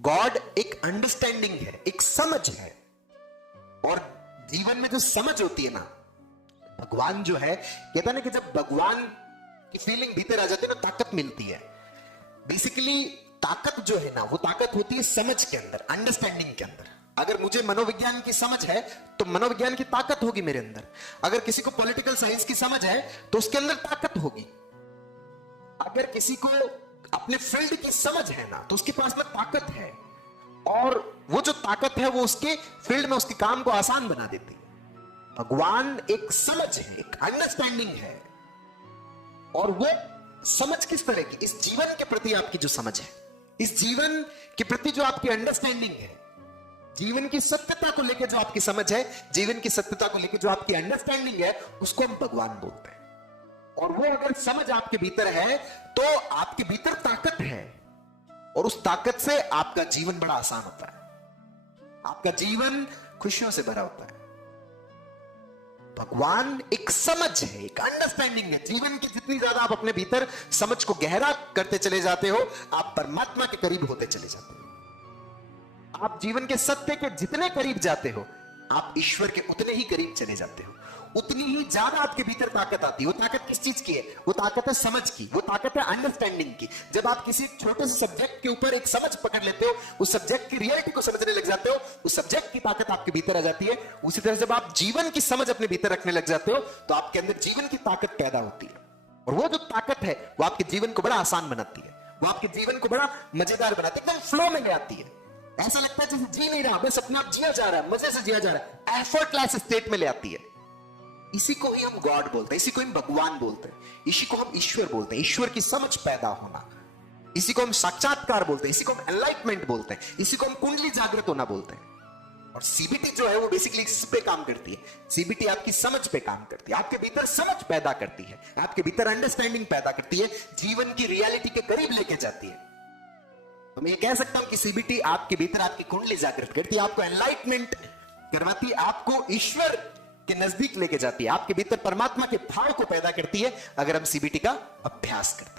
God एक understanding है, एक समझ है। और जीवन में जो समझ होती है ना, भगवान जो है, कहता है ना कि जब भगवान की फीलिंग भीतर आ जाती है ना, ताकत मिलती है। बेसिकली ताकत जो है ना, वो ताकत होती है समझ के अंदर, अंडरस्टैंडिंग के अंदर। अगर मुझे मनोविज्ञान की समझ है तो मनोविज्ञान की ताकत होगी मेरे अंदर। अगर किसी को पॉलिटिकल साइंस की समझ है तो उसके अंदर ताकत होगी। अगर किसी को अपने फील्ड की समझ है ना, तो उसके पास में ताकत है। और वो जो ताकत है वो उसके फील्ड में उसके काम को आसान बना देती है। भगवान एक समझ है, एक अंडरस्टैंडिंग है। और वो समझ किस तरह की, इस जीवन के प्रति आपकी जो समझ है, इस जीवन के प्रति जो आपकी अंडरस्टैंडिंग है, जीवन की सत्यता को लेकर जो आपकी समझ है, जीवन की सत्यता को लेकर जो आपकी अंडरस्टैंडिंग है, उसको हम भगवान बोलते हैं। और वो अगर समझ आपके भीतर है तो आपके भीतर ताकत है। और उस ताकत से आपका जीवन बड़ा आसान होता है, आपका जीवन खुशियों से भरा होता है। भगवान एक समझ है, एक अंडरस्टैंडिंग है। जीवन की जितनी ज्यादा आप अपने भीतर समझ को गहरा करते चले जाते हो, आप परमात्मा के करीब होते चले जाते हो। आप जीवन के सत्य के जितने करीब जाते हो, आप ईश्वर के उतने ही करीब चले जाते हो। उतनी ही ज्यादा आपके भीतर ताकत आती है। वो ताकत किस चीज की है? वो ताकत है समझ की, वो ताकत है अंडरस्टैंडिंग की। जब आप किसी छोटे से सब्जेक्ट के ऊपर एक समझ पकड़ लेते हो, उस सब्जेक्ट की रियलिटी को समझने लग जाते हो, उस सब्जेक्ट की ताकत आपके भीतर आ जाती है। उसी तरह जब आप जीवन की समझ अपने भीतर रखने लग जाते हो, तो आपके अंदर जीवन की ताकत पैदा होती है। और वो जो ताकत है वो आपके जीवन को बड़ा आसान बनाती है, वो आपके जीवन को बड़ा मजेदार बनाती है, एकदम फ्लो में ले आती है। ऐसा लगता है जैसे जी नहीं रहा, बस अपने आप जिया जा रहा है, मजे से जिया जा रहा है, एफर्टलेस स्टेट में ले आती है। इसी को ही हम गॉड बोलते हैं, इसी को हम भगवान बोलते हैं, इसी को हम ईश्वर बोलते हैं। ईश्वर की समझ पैदा होना, इसी को हम साक्षात्कार बोलते हैं, इसी को हम एनलाइटमेंट बोलते हैं, इसी को हम कुंडली जागृत होना बोलते हैं। और सीबीटी जो है वो बेसिकली इस पे काम करती है। सीबीटी आपकी समझ पे काम करती है, आपके भीतर समझ पैदा करती है, आपके भीतर अंडरस्टैंडिंग पैदा करती है, जीवन की रियलिटी के करीब लेके जाती है। तो मैं ये कह सकता हूं कि सीबीटी आपके भीतर आपकी कुंडली जागृत करती है, आपको एनलाइटमेंट करवाती है, आपको ईश्वर के नजदीक लेके जाती है, आपके भीतर परमात्मा के भाव को पैदा करती है, अगर हम सीबीटी का अभ्यास करते हैं।